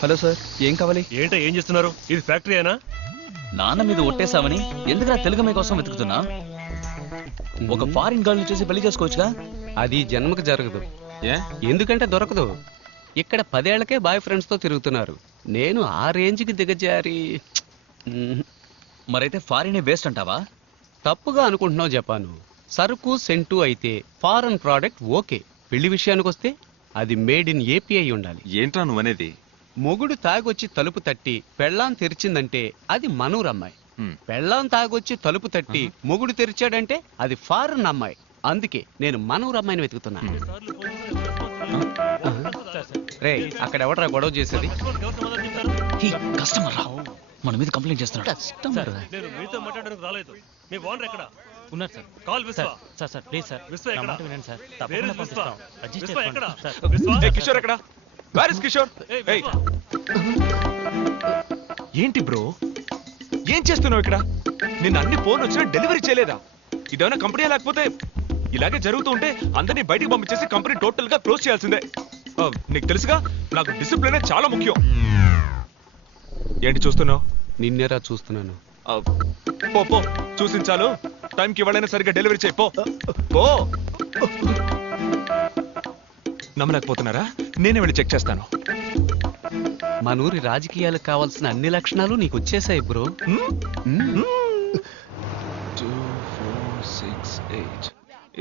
Hello sir, ఏం కావాలి? ఏంటో ఏం చేస్తున్నారు? ఇది ఫ్యాక్టరీ అయినా? నాన్న మీద ఒట్టేసామని ఎందుకురా తెలుగు మీ కోసం వెతుకుతున్నా? ఒక ఫారిన్ గర్ల్ చూసి పెళ్లి చేసుకోవచ్చుగా. అది జన్మకు జరగదు. ఎందుకంటే దొరకదు. ఇక్కడ 10 ఏళ్లకే బాయ్ ఫ్రెండ్స్ తో తిరుగుతున్నారు. నేను ఆ రేంజ్కి దిగజారి. మరైతే ఫారినే బెస్ట్ అంటావా? తప్పుగా అనుకుంటున్నావు జపాను. సరుకు సెంటు అయితే ఫారెన్ ప్రోడక్ట్ ఓకే. పెళ్లి విషయానికి వస్తే అది మేడ్ ఇన్ ఏపీ అయి ఉండాలి. ఏంట్రా నువ్వనేది? మొగుడు తాగొచ్చి తలుపు తట్టి పెళ్ళాం తెరిచిందంటే అది మనూరు అమ్మాయి. పెళ్ళాం తాగొచ్చి తలుపు తట్టి మొగుడు తెరిచాడంటే అది ఫారెన్ అమ్మాయి. అందుకే నేను మనూరు అమ్మాయిని వెతుకుతున్నా. రే, అక్కడ ఎవడరా గొడవ చేసేది? కస్టమర్ రా, మన మీద కంప్లైంట్ చేస్తున్నాడు. నేను మీతో మాట్లాడడానికి రాలేదు. మీ ఓనర్ ఎక్కడ ఉన్నారు సార్? కాల్ విశ్వ. సార్ ప్లీజ్ సార్, విశ్వ నా ఎక్కడ? మాట వినండి సార్. Where తప్పకుండా is విశ్వ? పంపిస్తాం. అడ్జస్ట్ విశ్వ ఎక్కడ? చేసుకోండి సార్. విశ్వ? ఏ కిషోర్ ఎక్కడ? Where is Kishore? ఏయ్, విశ్వ. ఏంటి బ్రో, ఏం చేస్తున్నావు ఇక్కడ? నిన్న అన్ని ఫోన్ వచ్చినా డెలివరీ చేయలేదా? ఇదేమైనా కంపెనీ లేకపోతే ఇలాగే జరుగుతూ ఉంటే అందరినీ బయటికి పంపించేసి కంపెనీ టోటల్ గా క్లోజ్ చేయాల్సిందే. నీకు తెలుసుగా, నాకు డిసిప్లిన్ చాలా ముఖ్యం. ఏంటి చూస్తున్నావు? నిన్నేరా చూస్తున్నాను. పో పో, చూసించాలు. టైంకి ఇవ్వాలైనా సరిగ్గా డెలివరీ చేయి. పో పో. నమ్మలేకపోతున్నారా? నేనే వెళ్ళి చెక్ చేస్తాను. మనూరి రాజకీయాలకు కావాల్సిన అన్ని లక్షణాలు నీకు వచ్చేసాయి bro. 2, 4, 6, 8.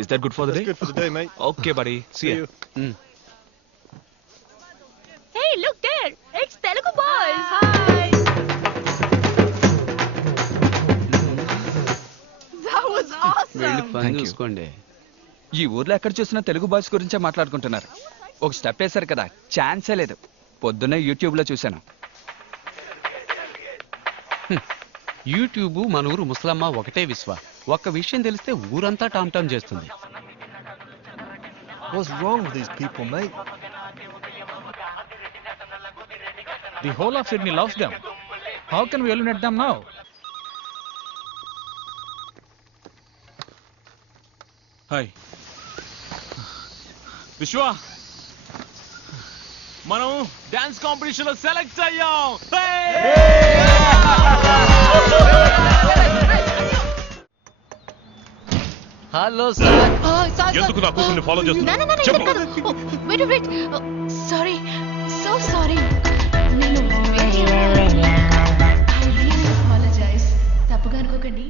Is that good for the day? Good for the day, mate. Okay, buddy. See you. Hey, look there! It's Telugu boys! Hi! That was వెళ్ళి awesome! పని Thank you. చూసుకోండి. ఈ ఊర్లో ఎక్కడ చూసినా తెలుగు బాయ్స్ గురించే మాట్లాడుకుంటున్నారు. ఒక స్టెప్ వేశారు కదా, ఛాన్సే లేదు. పొద్దున్నే యూట్యూబ్ లో చూశాను. యూట్యూబ్ మనూరు ముసలమ్మ ఒకటే విశ్వ. ఒక్క విషయం తెలిస్తే ఊరంతా టామ్ టామ్ చేస్తుంది. What's wrong with these people, mate? The whole of Sydney loves them. How can we eliminate them now? Hi విశ్వ, మనం డాన్స్ కాంపిటీషన్ లో సెలెక్ట్ అయ్యాం. Hello sir. ఎందుకు నా కూతుర్ని ఫాలో No, చేస్తున్నా? no, no, no, చెప్పు. no. Oh, wait. Oh, sorry. So sorry. నేను very